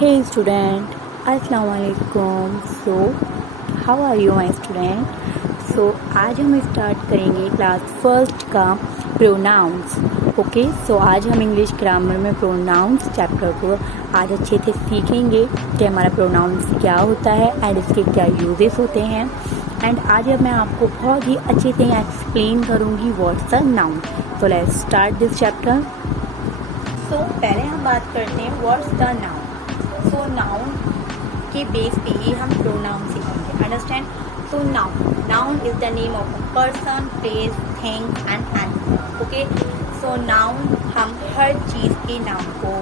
Hey student, अस्सलाम वालेकुम. So how are you my student? So आज हम स्टार्ट करेंगे क्लास फर्स्ट का प्रोनाउंस. ओके, सो आज हम इंग्लिश ग्रामर में प्रोनाउंस चैप्टर को आज अच्छे से सीखेंगे कि हमारा प्रोनाउंस क्या होता है एंड इसके क्या यूजेस होते हैं. एंड आज अब मैं आपको बहुत ही अच्छे से एक्सप्लेन करूँगी व्हाट्स अ नाउन. तो लेट्स स्टार्ट दिस चैप्टर. तो पहले हम बात करते हैं what's the noun. So noun के बेस पे ही हम प्रोनाउन सीखेंगे. Understand? So noun is the name of a person, place, thing and animal. Okay, so noun हम हर चीज़ के नाम को,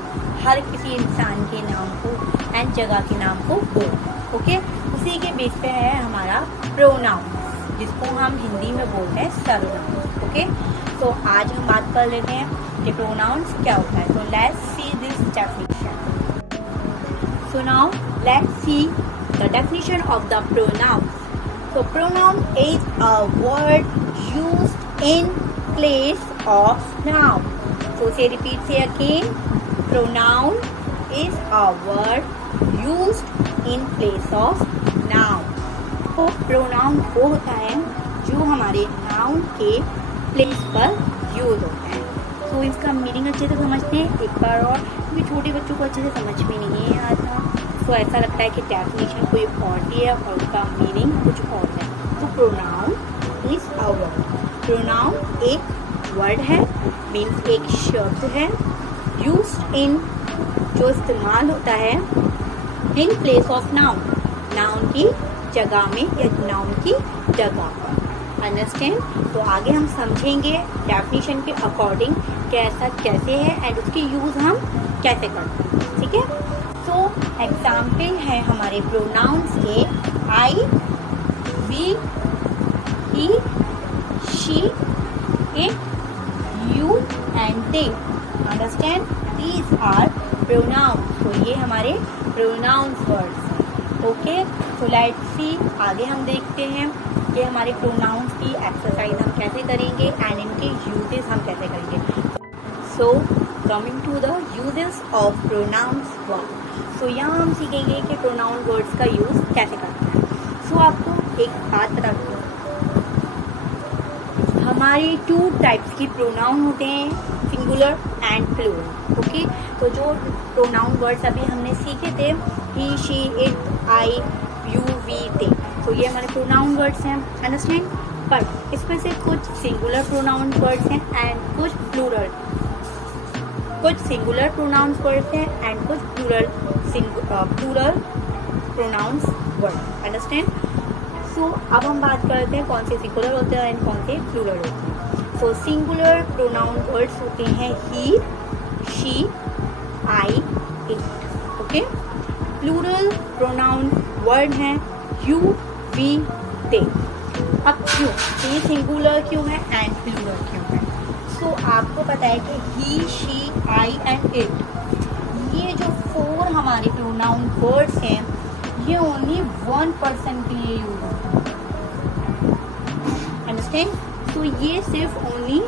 हर किसी इंसान के नाम को एंड जगह के नाम को बोलते हैं. ओके, उसी के बेस पे है हमारा प्रोनाउन, जिसको हम हिंदी में बोलते हैं सर्वनाम. ओके, तो आज हम बात कर लेते हैं कि प्रोनाउंस क्या होता है. तो let's see this definition. So now let's see the definition of the pronouns. So pronoun is a word used in place of noun. So say repeat, say again. Pronoun is a word used in place of noun. तो pronoun वो होता है जो हमारे noun के place पर use होता है. तो इसका मीनिंग अच्छे से समझते हैं एक बार और, क्योंकि छोटे बच्चों को अच्छे से समझ में नहीं आता. तो ऐसा लगता है कि डेफिनेशन कोई और ही है और उसका मीनिंग कुछ और है. तो pronoun is a word. Pronoun एक वर्ड है, मीन्स एक शब्द है, यूज्ड इन, जो इस्तेमाल होता है in place of noun, noun की जगह में या नाउन की जगह पर. अंडरस्टैंड? तो आगे हम समझेंगे डेफिनेशन के अकॉर्डिंग कि ऐसा कैसे है एंड उसकी यूज़ हम कैसे करते हैं. ठीक है? तो एग्जाम्पल है हमारे प्रोनाउंस के I, we, he, she, it, you and they. Understand? These are pronouns. तो ये हमारे प्रोनाउंस वर्ड्स हैं. ओके, तो लेट्स सी, आगे हम देखते हैं कि हमारे प्रोनाउंस की एक्सरसाइज हम कैसे करेंगे एंड इनके यूजेस हम कैसे करेंगे. So coming to the uses of pronouns word. So यहाँ हम सीखेंगे कि प्रोनाउन वर्ड्स का यूज़ कैसे करते हैं. सो आपको एक बात बताती हूँ, हमारे 2 टाइप्स की प्रोनाउन होते हैं, सिंगुलर एंड प्लूरल. ओके, तो जो प्रोनाउन वर्ड्स अभी हमने सीखे थे, he, she, it, I, you, we, they, तो ये हमारे प्रोनाउन वर्ड्स हैं. अंडरस्टैंड? बट इसमें से कुछ सिंगुलर प्रोनाउन वर्ड्स हैं एंड कुछ प्लूरल, कुछ सिंगुलर प्रोनाउंस वर्ड्स हैं एंड कुछ plural pronouns word. Understand? So अब हम बात करते हैं कौन से सिंगुलर होते हैं एंड कौन से प्लूरल होते हैं. सो सिंगुलर प्रोनाउन वर्ड्स होते हैं he, she, I, it. Okay, plural pronoun word हैं यू, वी, दे. अब क्यों ये सिंगुलर क्यों है एंड प्लूरल क्यों है? सो आपको पता है कि ही, शी, आई एंड इट, ये जो 4 हमारे प्रोनाउन वर्ड्स हैं, ये ओनली 1% के लिए यूज होते हैं. अंडरस्टैंड? तो ये सिर्फ ओनली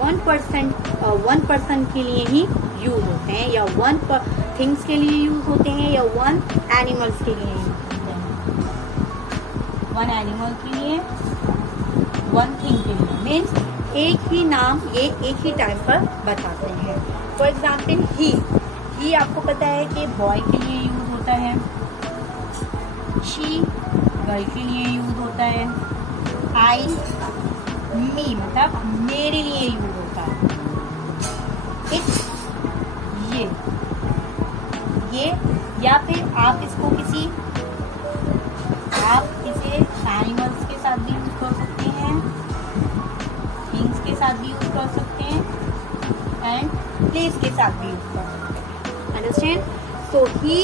1% के लिए ही यूज होते हैं, या 1 थिंग्स के लिए यूज होते हैं, या 1 एनिमल्स के लिए यूज होते हैं. 1 एनिमल के लिए, 1 थिंग के लिए. मीन्स एक ही नाम ये एक ही टाइम पर बताते हैं. फॉर एग्जाम्पल ही आपको पता है कि बॉय के लिए यूज होता है, शी गर्ल के लिए यूज होता है, आई मी मतलब मेरे लिए यूज होता है, इट ये या फिर आप इसको इसे एनिमल्स के साथ भी यूज कर सकते हैं, थिंग्स के साथ भी यूज कर सकते हैं एंड प्लेस के साथ भी यूज कर सकते हैं. अंडरस्टैंड? सो ही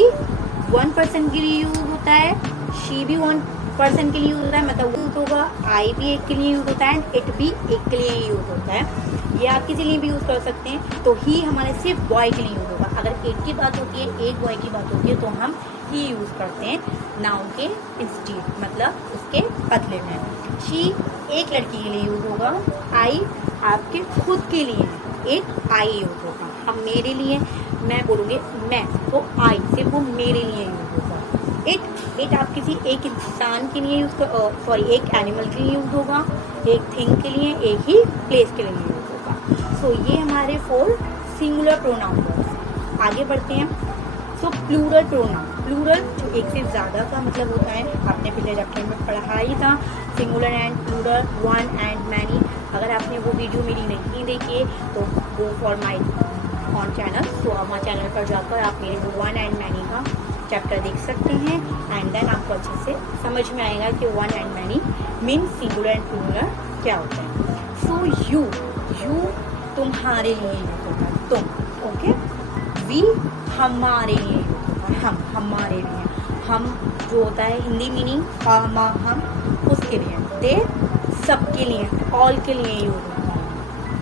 1% के लिए यूज होता है, शी भी 1% के लिए यूज होता है, मतलब यूज होगा, आई भी एक के लिए यूज होता है एंड इट भी एक के लिए यूज होता है. ये आप किसी लिए भी यूज कर सकते हैं. तो ही हमारे सिर्फ बॉय के लिए यूज होगा. अगर एक की बात होती है, एक बॉय की बात होती है, तो हम ही यूज करते हैं नाउन के इंस्टीट्यूट, मतलब उसके बदले में. शी एक लड़की के लिए यूज होगा, आई आपके खुद के लिए एक आई यूज होगा. अब मेरे लिए मैं बोलूँगी मैं, तो आई सिर्फ वो मेरे लिए यूज होगा। इट आप किसी एक इंसान के लिए यूज सॉरी एक एनिमल के लिए यूज होगा, एक थिंग के लिए, एक ही प्लेस के लिए यूज होगा। सो ये हमारे 4 सिंगुलर प्रोनाउन वर्ड्स। आगे बढ़ते हैं। सो प्लूरल प्रोनाउन, प्लूरल जो एक से ज़्यादा का मतलब होता है, आपने पिछले चैप्टर में पढ़ा ही था, singular and plural, one and many. अगर आपने वो वीडियो मेरी नहीं देखी है तो go for my own channel, तो हमारे चैनल पर जाकर आप मेरे वो वन एंड मैनी का चैप्टर देख सकते हैं एंड देन आपको अच्छे से समझ में आएगा कि one and many mean singular and plural क्या होता है। सो यू तुम्हारे लिए यूज होता है, तुम, ओके। वी हमारे लिए यूज होता है, हम, हमारे लिए, हम जो होता है हिंदी मीनिंग हम, उसके लिए। दे सबके लिए, ऑल के लिए यूज होता है,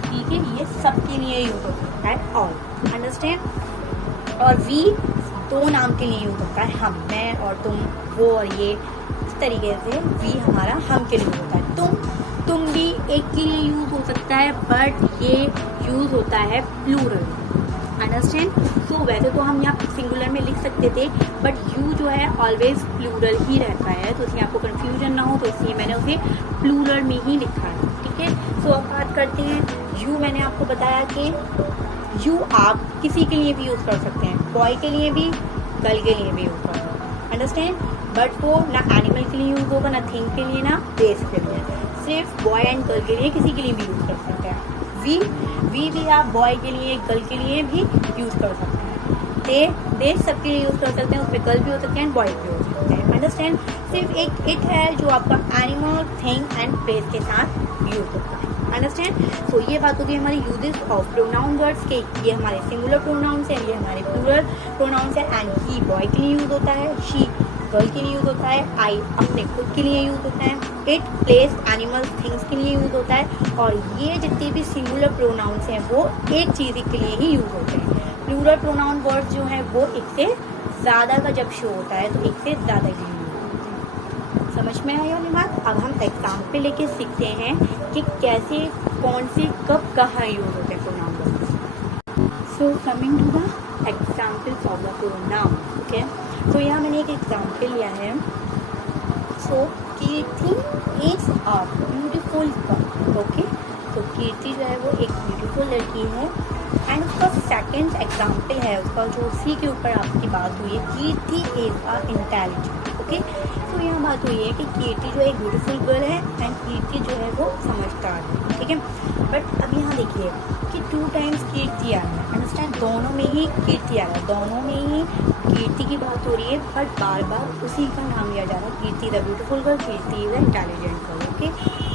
ठीक है, ये सबके लिए यूज होता है, ऑल, अंडरस्टैंड। और वी 2 नाम के लिए यूज होता है, हम, मैं और तुम, वो और ये, इस तरीके से वी हमारा हम के लिए होता है। तुम भी एक के लिए यूज हो सकता है, बट ये यूज होता है प्लूरल, अंडरस्टैंड। सो वैसे तो हम यहाँ सिंगुलर में लिख सकते थे, बट यू जो है ऑलवेज प्लूरल ही रहता है, तो इसलिए आपको कंफ्यूजन ना हो, तो इसलिए मैंने उसे प्लूरल में ही लिखा है, ठीक है। सो अब बात करते हैं यू। मैंने आपको बताया कि यू आप किसी के लिए भी यूज़ कर सकते हैं, बॉय के लिए भी, गर्ल के लिए भी यूज़ कर सकते हैं, अंडरस्टैंड। बट वो ना एनिमल के लिए यूज़ होगा, ना थिंग के लिए, ना प्लेस के लिए, सिर्फ बॉय एंड गर्ल के लिए, किसी के लिए भी यूज़ कर सकते हैं। वी भी आप बॉय के लिए, गर्ल के लिए भी यूज़ कर सकते हैं। दे सबके लिए यूज़ कर सकते हैं, उसमें गर्ल भी हो सकते हैं, बॉय भी हो सकते हैं, अंडरस्टैंड। सिर्फ एक इट है जो आपका एनिमल, थिंग एंड प्लेस के साथ यूज़ होता है, अंडरस्टैंड। सो ये बात होगी हमारी यूजेस ऑफ प्रोनाउन वर्ड्स के, ये हमारे सिंगुलर प्रोनाउंस हैं, ये हमारे प्लूरल प्रोनाउंस हैं। एंड ही बॉय के लिए यूज होता है, शी गर्ल के लिए यूज होता है, आई अपने खुद के लिए यूज होता है, इट प्लेस, एनिमल्स, थिंग्स के लिए यूज होता है। और ये जितने भी सिंगुलर प्रोनाउंस हैं वो एक चीज़ के लिए ही यूज होते हैं। प्लूरल प्रोनाउन वर्ड्स जो है वो एक से ज़्यादा का जब शो होता है तो एक से ज़्यादा के लिए समझ में आया वाली बात। अब हम एग्जाम्पल लेके सीखते हैं कि कैसे, कौन से, कब, कहाँ यूज होते हैं pronoun words. So coming to the examples of the pronoun, okay. तो यहाँ मैंने एक एग्जाम्पल लिया है। So Kirti is a beautiful girl, okay. तो कीर्ति जो है वो एक ब्यूटीफुल लड़की है। एंड उसका सेकेंड एग्जाम्पल है, उसका जो उसी के ऊपर आपकी बात हुई है, कीर्ति इज अ इंटेलिजेंट, ओके। तो यहाँ बात हुई है कि कीर्ति जो एक ब्यूटीफुल गर्ल है एंड कीर्ति जो है वो समझदार है, ठीक है। बट अब यहाँ देखिए कि 2 टाइम्स कीर्ति आ रहा है, अंडरस्टैंड, दोनों में ही कीर्ति आ रहा है, दोनों में ही कीर्ति की बात हो रही है, बट बार बार उसी का नाम लिया जा रहा है, Kirti the beautiful girl, Kirti is intelligent girl, okay,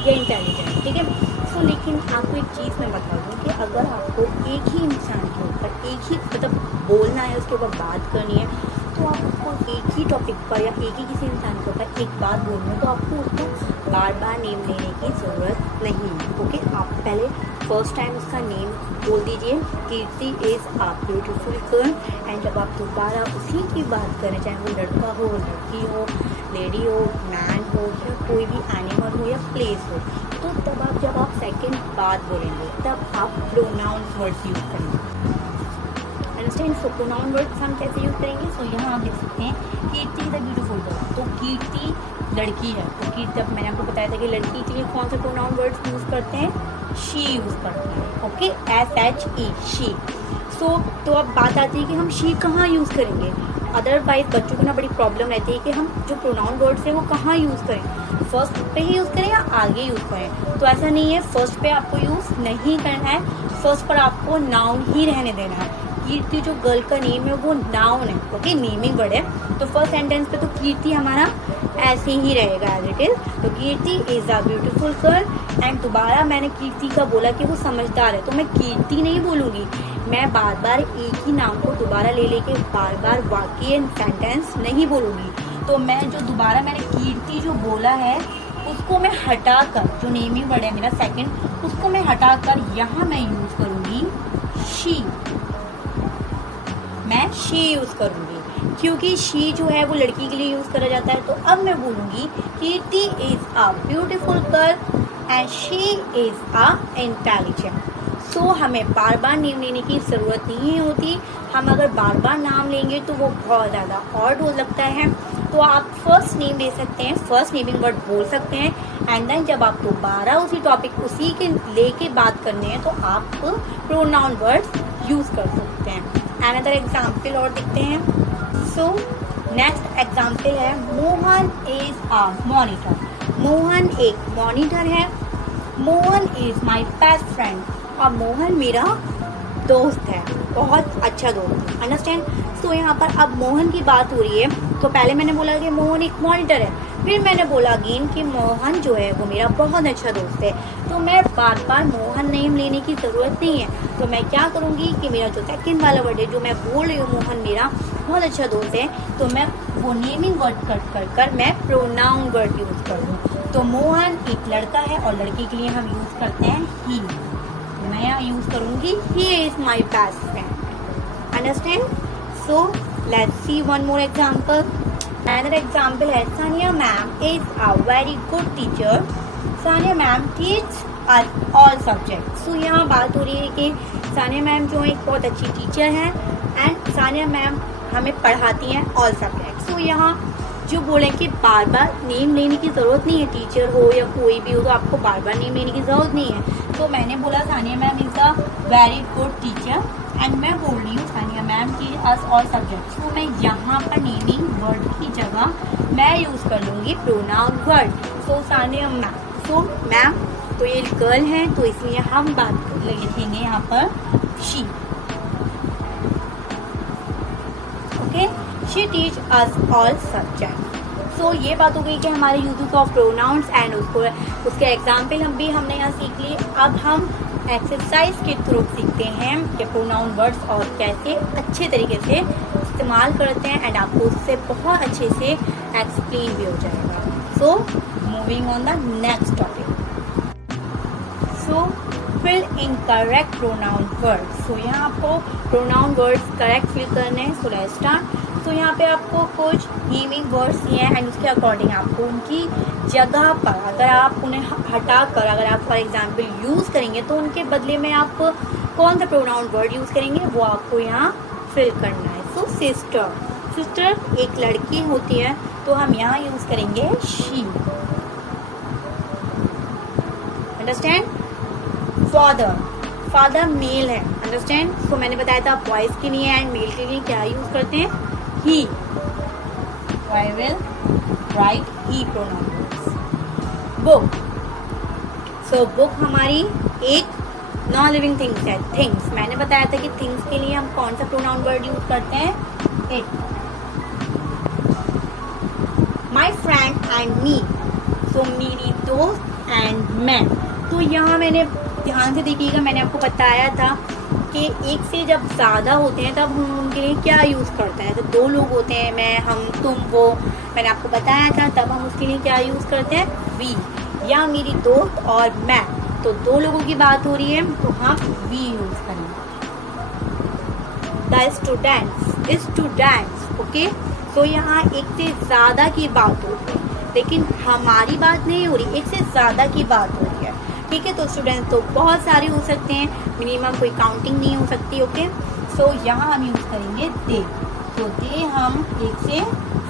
ये इंटेलिजेंट, ठीक है। सो लेकिन आपको एक चीज़ मैं बता दूँ कि अगर आपको एक ही इंसान के ऊपर एक ही मतलब बोलना है, उसके ऊपर बात करनी है, तो आपको एक ही टॉपिक पर या एक ही किसी इंसान के ऊपर एक बात बोलनी है, तो आपको उसको बार बार नेम लेने की ज़रूरत नहीं है, ओके। आप पहले फर्स्ट टाइम उसका नेम बोल दीजिए, Kirti is a beautiful girl. And जब आप दोबारा उसी की बात करें, चाहे वो लड़का हो, लड़की हो, लेडी हो, मैन हो, या कोई भी एनिमल हो या प्लेस हो, तो तब आप जब आप सेकेंड बात बोलेंगे तब आप प्रोनाउन वर्ड्स यूज़ करेंगे, अंडरस्टैंड। सो प्रोनाउन वर्ड्स हम कैसे यूज़ करेंगे? सो यहाँ आप देख सकते हैं कीर्ति द ब्यूटीफुल गर्ल, तो कीर्ति लड़की है, तो कीर्ति, जब मैंने आपको बताया था कि लड़की के लिए कौन से प्रोनाउन वर्ड्स यूज़ करते हैं, शी यूज़ करते हैं, ओके, SHE, शी। सो तो अब बात आती है कि हम शी कहाँ यूज़ करेंगे। अदरवाइज बच्चों को ना बड़ी प्रॉब्लम रहती है कि हम जो प्रोनाउन वर्ड्स हैं वो कहाँ यूज़ करें, फर्स्ट पे ही यूज़ करें या आगे यूज़ करें। तो ऐसा नहीं है, फर्स्ट पे आपको यूज़ नहीं करना है, फर्स्ट पर आपको नाउन ही रहने देना है। कीर्ति जो गर्ल का नेम है वो नाउन है, ओके, नेमिंग वर्ड है, तो फर्स्ट सेंटेंस पे तो कीर्ति हमारा ऐसे ही रहेगा एज इट इज। तो Kirti is a beautiful girl. And दोबारा मैंने कीर्ति का बोला कि वो समझदार है, तो मैं कीर्ति नहीं बोलूँगी, मैं बार बार एक ही नाम को दोबारा ले लेके बार बार वाक्य सेंटेंस नहीं बोलूँगी। तो मैं जो दोबारा मैंने कीर्ति जो बोला है उसको मैं हटाकर, जो नेमिंग वर्ड है मेरा सेकंड, उसको मैं हटाकर यहाँ मैं यूज़ करूँगी शी, मैं शी यूज़ करूँगी, क्योंकि शी जो है वो लड़की के लिए यूज़ करा जाता है। तो अब मैं बोलूँगी Kirti is a beautiful girl and she is a intelligent. So हमें बार बार नेम लेने की ज़रूरत नहीं होती। हम अगर बार बार नाम लेंगे तो वो बहुत ज़्यादा ऑड हो लगता है। तो आप फर्स्ट नेम ले सकते हैं, फर्स्ट नेमिंग वर्ड बोल सकते हैं, एंड देन जब आप दोबारा उसी टॉपिक उसी के लेके बात करने हैं तो आप प्रोनाउन वर्ड्स यूज़ कर सकते हैं। अनदर एग्जाम्पल और देखते हैं। सो नेक्स्ट एग्जाम्पल है Mohan is a monitor. Mohan एक मॉनिटर है। Mohan is my best friend. और मोहन मेरा दोस्त है, बहुत अच्छा दोस्त है। अंडरस्टैंड। तो यहाँ पर अब मोहन की बात हो रही है, तो पहले मैंने बोला कि मोहन एक मॉनिटर है, फिर मैंने बोला अगेन कि मोहन जो है वो मेरा बहुत अच्छा दोस्त है। तो मैं बार बार मोहन नेम लेने की ज़रूरत नहीं है। तो मैं क्या करूँगी कि मेरा जो सेकंड वाला वर्ड है जो मैं बोल रही हूँ मोहन मेरा बहुत अच्छा दोस्त है, तो मैं वो नेमिंग वर्ड कट कर मैं प्रोनाउन वर्ड यूज़ कर दूँ। तो मोहन एक लड़का है और लड़की के लिए हम यूज़ करते हैं ही। मैं यहाँ यूज़ करूँगी he is my best friend. Understand. So let's see one more example. Another example है Sania ma'am is a very good teacher. Sania ma'am teach us all subjects. So यहाँ बात हो रही है कि सानिया मैम जो एक बहुत अच्छी टीचर हैं एंड सानिया मैम हमें पढ़ाती हैं ऑल सब्जेक्ट। सो यहाँ जो बोले कि बार बार नेम लेने की ज़रूरत नहीं है, टीचर हो या कोई भी हो तो आपको बार बार नेम लेने की ज़रूरत नहीं है। तो मैंने बोला Sania ma'am is a very good teacher and मैं बोल रही हूँ सानिया मैम की अस ऑल सब्जेक्ट। तो मैं यहाँ पर नेमिंग वर्ड की जगह मैं यूज़ कर लूँगी प्रोनाउन वर्ड। सो सानिया मैम, सो मैम तो ये गर्ल है तो इसलिए हम बात लिखेंगे यहाँ पर she. Okay, she teach us all subject. So ये बात हो गई कि हमारे यूज ऑफ प्रोनाउंस एंड उसके एग्जाम्पल हमने यहाँ सीख लिए। अब हम एक्सरसाइज के थ्रू सीखते हैं कि प्रोनाउन वर्ड्स और कैसे अच्छे तरीके से इस्तेमाल करते हैं एंड आपको उससे बहुत अच्छे से एक्सप्लेन भी हो जाएगा। So moving on the next topic. So fill in correct pronoun words. So यहाँ आपको प्रोनाउन वर्ड्स करेक्ट फिल करने हैं। So let's start. तो यहाँ पे आपको कुछ नेमिंग वर्ड्स दिए हैं एंड उसके अकॉर्डिंग आपको उनकी जगह पर अगर आप उन्हें हटा कर अगर आप फॉर एग्जांपल यूज़ करेंगे तो उनके बदले में आप कौन सा प्रोनाउन वर्ड यूज़ करेंगे वो आपको यहाँ फिल करना है। सो सिस्टर, सिस्टर एक लड़की होती है तो हम यहाँ यूज़ करेंगे she. Understand. Father, father male है। अंडरस्टैंड। तो मैंने बताया था बॉयज़ के लिए एंड मेल के लिए क्या यूज़ करते हैं he. So I will write he pronouns. Book. So book हमारी एक नॉन लिविंग थिंग्स है। थिंग्स मैंने बताया था कि थिंग्स के लिए हम कौन सा प्रोनाउन वर्ड यूज करते हैं it. My friend and me. So मेरी दोस्त एंड मैं। तो यहाँ मैंने ध्यान से देखिएगा, मैंने आपको बताया था कि एक से जब ज़्यादा होते हैं तब हम उनके लिए क्या यूज़ करते हैं। तो दो लोग होते हैं, मैं, हम, तुम, वो, मैंने आपको बताया था, तब हम उसके लिए क्या यूज़ करते हैं वी। या मेरी दोस्त और मैं, तो दो लोगों की बात हो रही है तो हम वी यूज़ करेंगे। The students, students. ओके, तो यहाँ एक से ज़्यादा की बात हो रही है लेकिन हमारी बात नहीं हो रही, एक से ज़्यादा की बात हो रही है। ठीक है, तो स्टूडेंट्स तो बहुत सारे हो सकते हैं, मिनिमम कोई काउंटिंग नहीं हो सकती। ओके, सो यहाँ हम यूज़ करेंगे दे। तो दे हम एक से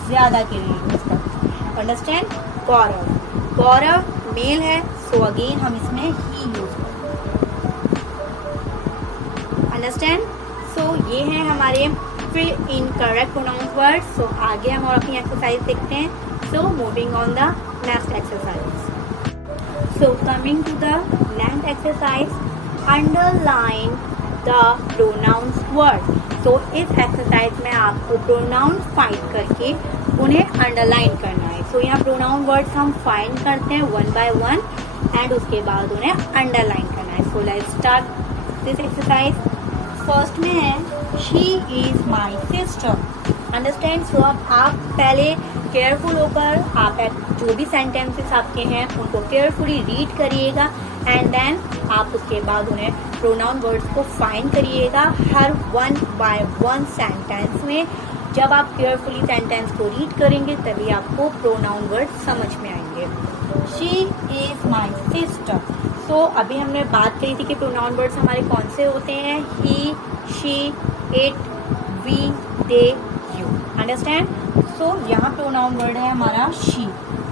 ज़्यादा के लिए यूज़ करते हैं। अंडरस्टैंड। गौरव, गौरव मेल है सो अगेन हम इसमें ही यूज़ करते हैं। अंडरस्टैंड। सो ये है हमारे fill in correct pronouns words. So आगे हम और अपनी एक्सरसाइज देखते हैं। So moving on the next exercise. So coming to the next exercise, underline the pronouns word. So इस एक्सरसाइज में आपको प्रोनाउंस फाइंड करके उन्हें अंडरलाइन करना है। So यहाँ प्रोनाउन वर्ड्स हम फाइंड करते हैं वन बाय वन एंड उसके बाद उन्हें अंडरलाइन करना है। So let's start this exercise. First में है she is my sister. Understand. So अब आप पहले केयरफुल होकर आप जो भी सेंटेंसेस आपके हैं उनको केयरफुली रीड करिएगा एंड देन आप उसके बाद उन्हें प्रोनाउन वर्ड्स को फाइंड करिएगा हर वन बाय वन सेंटेंस में जब आप केयरफुली सेंटेंस को रीड करेंगे तभी आपको प्रोनाउन वर्ड समझ में आएंगे। She is my sister. So अभी हमने बात करी थी कि प्रोनाउन वर्ड्स हमारे कौन से होते हैं, he, she, it, we, they, you. Understand. So यहाँ प्रोनाउन वर्ड है हमारा शी,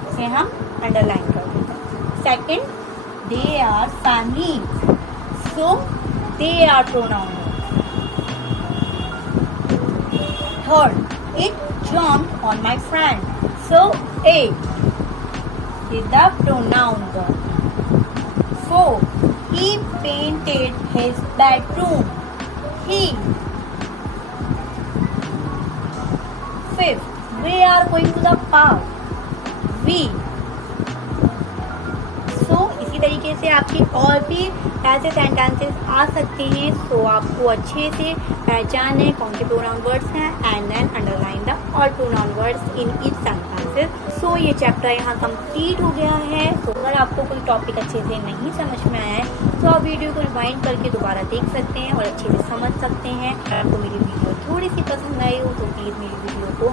इसे हम अंडरलाइन कर देंगे। Second, they are family. So they are pronoun word. Third, it jumped on my friend. So it is the pronoun verb. Fourth, he painted his bedroom. He. Fifth, we are going to the park. We. सो इसी तरीके से आपके और भी ऐसे sentences आ सकते हैं। सो आपको अच्छे से पहचाने कौन से प्रोनाउन वर्ड्स हैं and then underline the all pronoun words in each sentences. So ये चैप्टर यहाँ कंप्लीट हो गया है। तो अगर आपको कोई टॉपिक अच्छे से नहीं समझ में आया है तो आप वीडियो को रिवाइंड करके दोबारा देख सकते हैं और अच्छे से समझ सकते हैं। अगर आपको मेरी वीडियो थोड़ी सी पसंद आई हो तो प्लीज़ मेरी वीडियो को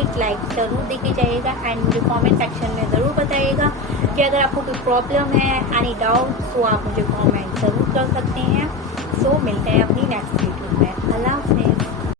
एक लाइक ज़रूर देके जाइएगा एंड मुझे कमेंट सेक्शन में ज़रूर बताइएगा कि अगर आपको कोई प्रॉब्लम है, एनी डाउट, तो आप मुझे कमेंट ज़रूर कर सकते हैं। सो मिलते हैं अपनी नेक्स्ट वीडियो में। अल्लाह हाफ़िज़।